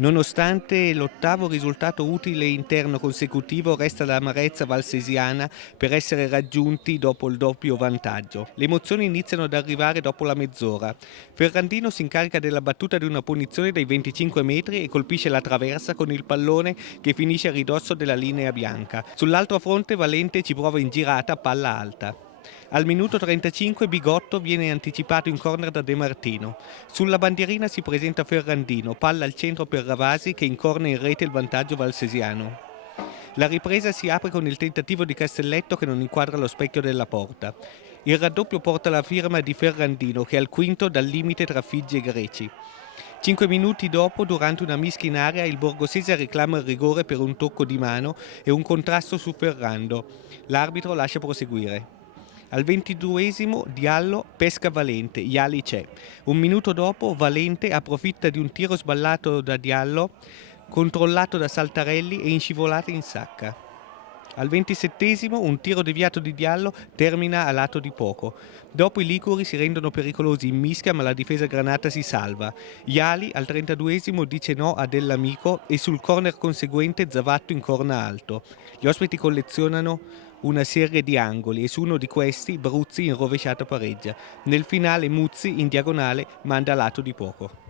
Nonostante l'ottavo risultato utile interno consecutivo, resta l'amarezza valsesiana per essere raggiunti dopo il doppio vantaggio. Le emozioni iniziano ad arrivare dopo la mezz'ora. Ferrandino si incarica della battuta di una punizione dai 25 metri e colpisce la traversa con il pallone che finisce a ridosso della linea bianca. Sull'altro fronte Valente ci prova in girata, palla alta. Al minuto 35 Bigotto viene anticipato in corner da De Martino. Sulla bandierina si presenta Ferrandino, palla al centro per Ravasi che incorna in rete il vantaggio valsesiano. La ripresa si apre con il tentativo di Castelletto che non inquadra lo specchio della porta. Il raddoppio porta la firma di Ferrandino che al quinto dal limite trafigge i greci. 5 minuti dopo, durante una mischia in area, il borgosese reclama il rigore per un tocco di mano e un contrasto su Ferrando. L'arbitro lascia proseguire. Al 22esimo Diallo pesca Valente, Iali c'è. Un minuto dopo Valente approfitta di un tiro sballato da Diallo, controllato da Saltarelli e in scivolata in sacca. Al 27esimo un tiro deviato di Diallo termina a lato di poco. Dopo i liguri si rendono pericolosi in mischia ma la difesa granata si salva. Iali al 32esimo dice no a Dell'Amico e sul corner conseguente Zavatto incorna alto. Gli ospiti collezionano una serie di angoli e su uno di questi Bruzzi in rovesciata pareggia. Nel finale Muzzi in diagonale manda a lato di poco.